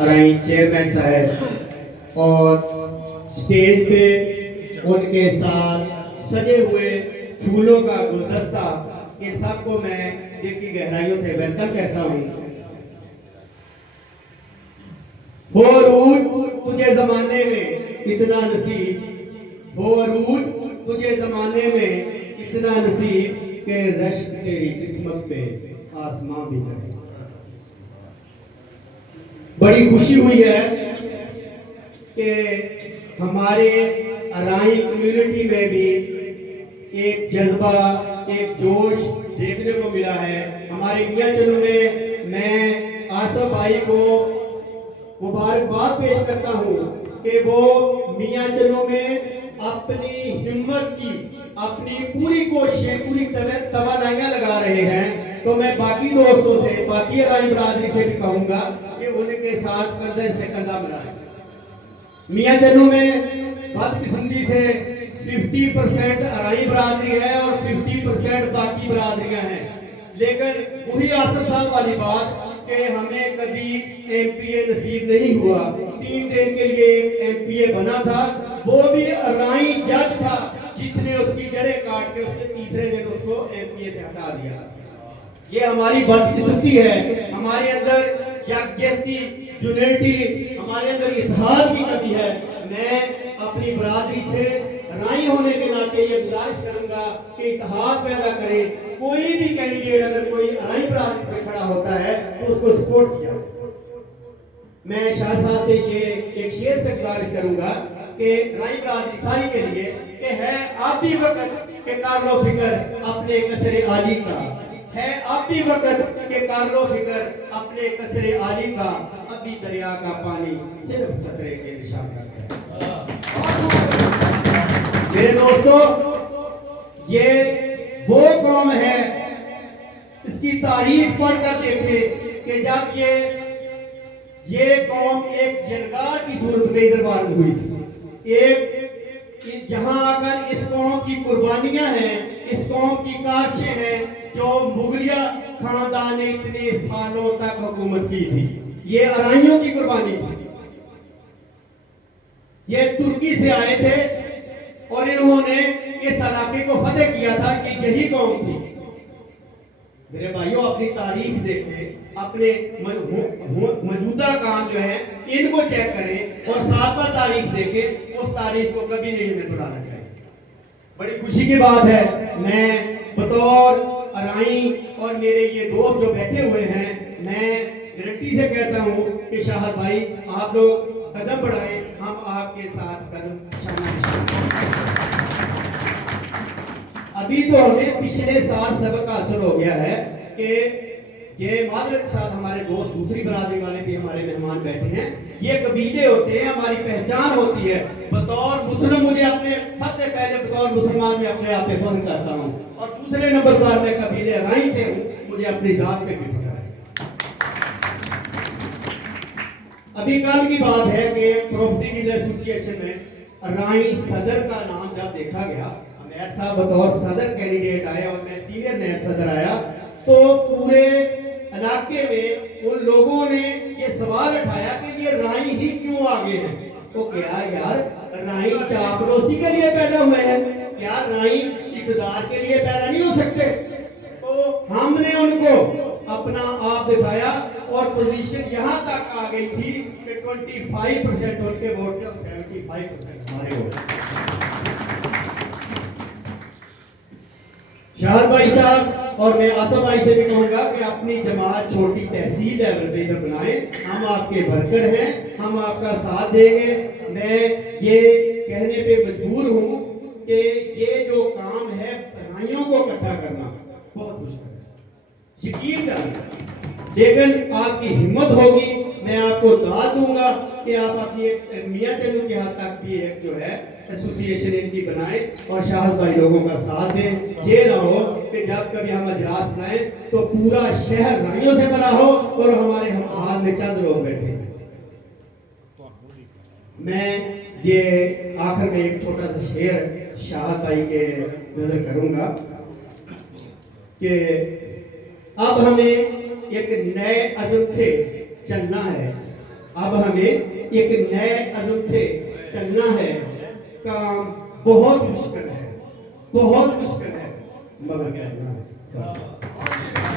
अराई chairman साहब और stage पे उनके साथ सजे हुए फूलों का गुलदस्ता, इन सबको मैं दिल की गहराइयों से वेलकम कहता हूँ। हो रूठ तुझे जमाने में इतना नसीब, हो रूठ तुझे जमाने में इतना नसीब के रश्क तेरी किस्मत पे आसमां भी करे। बड़ी खुशी हुई है कि हमारे अराई कम्युनिटी में भी एक जज्बा, एक जोश देखने को मिला है। हमारे मियां चन्नू में मैं आसफ भाई को मुबारकबाद पेश करता हूँ कि वो मियां चन्नू में अपनी हिम्मत की, अपनी पूरी कोशिशें, पूरी तवानाइयां लगा रहे हैं। तो मैं बाकी दोस्तों से, बाकी अराई बरादरी से भी कहूंगा कि उनके साथ कंधे से कंधा मिलाएं। मियां चन्नू में बदकिस्मती से 50% अराई बरादरी है और 50% बाकी बरादरियां हैं। लेकिन वही आसफ साहब वाली बात कि हमें कभी एमपीए नसीब नहीं हुआ। 3 दिन के लिए एक एमपीए बना था, वो भी अराई जज था जिसने उसकी जड़ें काट के उसके तीसरे दिन उसको एमपीए से हटा दिया। ये हमारी बदकिस्मती है। हमारे अंदर यकजहती, यूनिटी, हमारे अंदर इत्तेहाद की कमी है। मैं अपनी बरादरी से राई होने के नाते ये गुजारिश करूंगा कि इत्तेहाद पैदा करें। कोई भी कैंडिडेट अगर कोई राई बरादरी से खड़ा होता है तो उसको सपोर्ट किया। मैं शाह साहब से ये एक शेर से गुजारिश करूंगा कि राई बरादरी सारी के लिए कि है अब भी वक्त के कर लो फिक्र अपने कसरे आली का, है अब भी वक्त के कर लो फिक्र अपने कसरे आली का, अभी दरिया का पानी सिर्फ खतरे के निशान तक है। मेरे दोस्तों, ये वो कौम है, इसकी तारीफ पढ़कर देखें कि जब ये कौम एक जलगार की सूरत में इधर वारद हुई थी। एक जहां आकर इस कौम की कुर्बानियां हैं, इस कौम की काशिशें हैं जो मुगलिया खानदान ने इतने सालों तक हुकूमत की थी। ये अराइयों की कुर्बानी थी। ये तुर्की से आए थे और इन्होंने इस इलाके को फतेह किया था कि यही कौम थी। मेरे भाइयों, अपनी तारीख देखें, अपने मौजूदा काम जो है इनको चेक करें और साबका तारीख देखें। उस तारीख को कभी नहीं हमें भुलाना चाहिए। बड़ी खुशी की बात है, मैं बतौर अराई और मेरे ये दोस्त जो बैठे हुए हैं, मैं गारंटी से कहता हूँ कि शाहद भाई आप लोग कदम बढ़ाएं, हम आपके साथ कदम शामिल। अभी तो हमें पिछले साल सबक हासिल हो गया है कि ये मादरत के साथ हमारे दोस्त दूसरी बरादरी वाले भी हमारे मेहमान बैठे हैं। ये कबीले होते हैं, हमारी पहचान होती है। बतौर मुस्लिम मुझे अपने सबसे पहले बतौर मुसलमान में अपने आप पे फख्र करता हूँ और दूसरे नंबर पर मैं कबीले राई से हूँ, मुझे अपनी जात पे भी फख्र है। अभी कल की बात है कि प्रॉपर्टी डीलर एसोसिएशन में राई सदर का नाम जब देखा गया, साहब बतौर सदर कैंडिडेट आए और मैं सीनियर नायब सदर आया, तो पूरे इलाके में उन लोगों ने ये सवाल उठाया कि ये राई ही क्यों आगे हैं। तो क्या यार, राई चापलूसी के लिए पैदा हुए हैं क्या? राई इक़्तिदार के लिए पैदा नहीं हो सकते? तो हमने उनको अपना आप दिखाया और पोजीशन यहाँ तक आ गई थी कि 25% उनके वोट थे और 75% हमारे वोट। शाहद भाई साहब और मैं आसफ भाई से भी कहूंगा कि अपनी जमात छोटी तहसील लेवल पे इधर बनाएं। हम आपके वर्कर हैं, हम आपका साथ देंगे। मैं ये कहने पे मजबूर हूँ कि ये जो काम है राइयों को इकट्ठा करना बहुत मुश्किल है, यकीन करें। लेकिन आपकी हिम्मत होगी, मैं आपको दाद दूंगा कि आप अपनी मियां चन्नू के हाथ तक भी एक जो है एसोसिएशन इनकी बनाए और शाहद भाई लोगों का साथ दें। ये ना हो कि जब कभी हम अजलास बनाए तो पूरा शहर राइयों से भरा हो और हमारे हम हाथ में चंद लोग बैठे। मैं ये आखिर में एक छोटा सा शेर शाहद भाई के नजर करूंगा कि अब हमें एक नए अदब से चलना है, अब हमें एक नए अज़म से चलना है। काम बहुत मुश्किल है, बहुत मुश्किल है, मगर करना है।